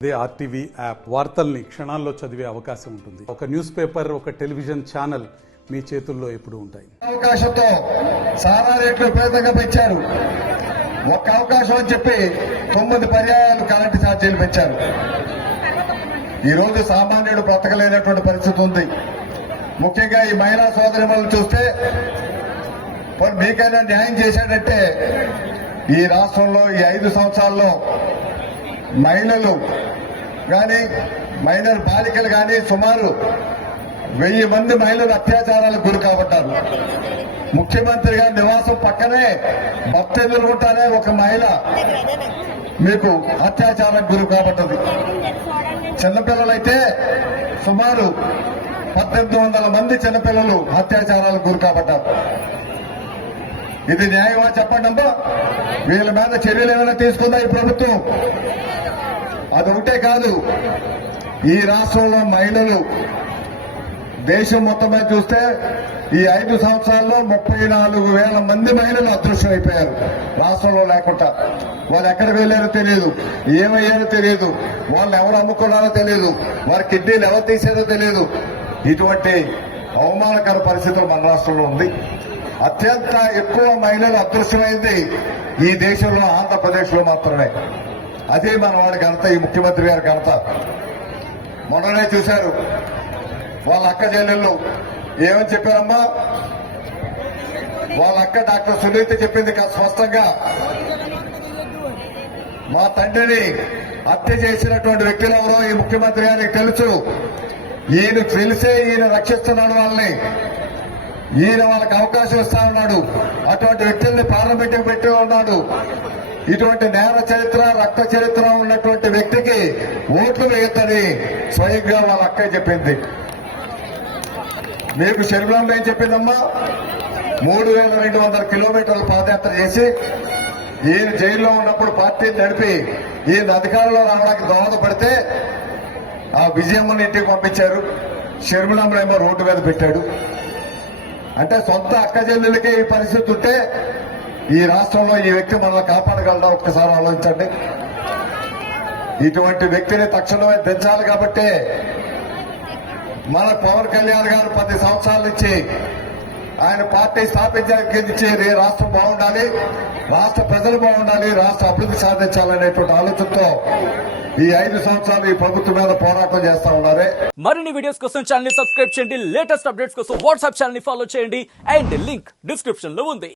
అదే RTV app వార్తల్ని క్షణాల్లో చదివే అవకాశం ఉంటుంది. ఒక న్యూస్ పేపర్, ఒక టెలివిజన్ ఛానల్ మీ చేతుల్లో ఎప్పుడూ ఉంటాయి. అవకాశంతో సారా రేట్లు విపరీతంగా పెంచారు. ఒక్క అవకాశం అని చెప్పి 9 పర్యాయాలు కరెంటు ఛార్జీలు పెంచారు. ఈ రోజు సామాన్యుడు బ్రతకలేనటువంటి పరిస్థితి ఉంది. ముఖ్యంగా ఈ మహిళా సోదరిమణులు చూస్తే మీకైనా న్యాయం చేశాడంటే ఈ రాష్ట్రంలో ఈ 5 సంవత్సరాల్లో మహిళలు కానీ మైనర్ బాలికలు కానీ సుమారు 1000 మంది మహిళలు అత్యాచారాలకు గురి కాబట్టారు. ముఖ్యమంత్రి గారి నివాసం పక్కనే భర్త ఎదుర్కొంటానే ఒక మహిళ మీకు అత్యాచారానికి గురి కాబట్టదు. చిన్నపిల్లలైతే సుమారు 1800 మంది చిన్నపిల్లలు అత్యాచారాలకు గురి కాబట్టారు. ఇది న్యాయమా చెప్పండి అమ్మా. వీళ్ళ మీద చర్యలు ఏమైనా తీసుకుందా ఈ ప్రభుత్వం? అది ఒకటే కాదు, ఈ రాష్ట్రంలో మహిళలు దేశం మొత్తం మీద చూస్తే ఈ 5 సంవత్సరాల్లో 34,000 మంది మహిళలు అదృశ్యం అయిపోయారు రాష్ట్రంలో లేకుండా. వాళ్ళు ఎక్కడికి వెళ్ళారో తెలియదు, ఏమయ్యారో తెలియదు, వాళ్ళు ఎవరు అమ్ముకున్నారో తెలియదు, వారి కిడ్నీలు ఎవరు తీసారో తెలియదు. ఇటువంటి అవమానకర పరిస్థితులు మన రాష్ట్రంలో ఉంది. అత్యంత ఎక్కువ మహిళలు అదృశ్యమైంది ఈ దేశంలో ఆంధ్రప్రదేశ్ లో మాత్రమే. అదే మన వాడి ఘనత, ఈ ముఖ్యమంత్రి గారి ఘనత. మొన్ననే చూశారు వాళ్ళ అక్క చెల్లెళ్ళు ఏమని చెప్పారమ్మా. వాళ్ళ అక్క డాక్టర్ సునీత చెప్పింది స్పష్టంగా, మా తండ్రిని హత్య చేసినటువంటి వ్యక్తులు ఎవరో ఈ ముఖ్యమంత్రి గారికి తెలుసు. ఈయన తెలిసే ఈయన రక్షిస్తున్నాడు వాళ్ళని, ఈయన వాళ్ళకి అవకాశం ఇస్తా ఉన్నాడు, అటువంటి వ్యక్తుల్ని పార్లమెంట్ పెట్టి ఉన్నాడు. ఇటువంటి నేర చరిత్ర, రక్త చరిత్ర ఉన్నటువంటి వ్యక్తికి ఓట్లు వేయొద్దని స్వయంగా వాళ్ళ అక్క చెప్పింది. మీకు శర్మిలమ్మ ఏం చెప్పిందమ్మా? 3200 కిలోమీటర్ల పాదయాత్ర చేసి ఈయన జైల్లో ఉన్నప్పుడు పార్టీని నడిపి ఈయన అధికారంలో రావడానికి దోహదపడితే ఆ విజయమ్మని ఇంటికి పంపించారు. శర్మిలమ్మనేమో రోడ్డు మీద పెట్టాడు. అంటే సొంత అక్క చెల్లెలకే ఈ పరిస్థితి ఉంటే ఈ రాష్ట్రంలో ఈ వ్యక్తి మనల్ని కాపాడగలడా? ఒక్కసారి ఆలోచించండి. ఇటువంటి వ్యక్తిని తక్షణమే దించాలి. కాబట్టి మన పవన్ కళ్యాణ్ గారు 10 సంవత్సరాల నుంచి ఆయన పార్టీ స్థాపించి రాష్ట్రం బాగుండాలి, రాష్ట్ర ప్రజలు బాగుండాలి, రాష్ట్ర అభివృద్ధి సాధించాలనేటువంటి ఆలోచనతో ఈ 5 సంవత్సరాలు ఈ ప్రభుత్వం మీద పోరాటం చేస్తా ఉన్నారే. మరిన్ని వీడియోస్ కోసం ఛానల్ ని సబ్స్క్రైబ్ చేయండి. లేటెస్ట్ అప్డేట్స్ కోసం వాట్సాప్ ఛానల్ ని ఫాలో చేయండి. అండ్ లింక్ డిస్క్రిప్షన్ లో ఉంది.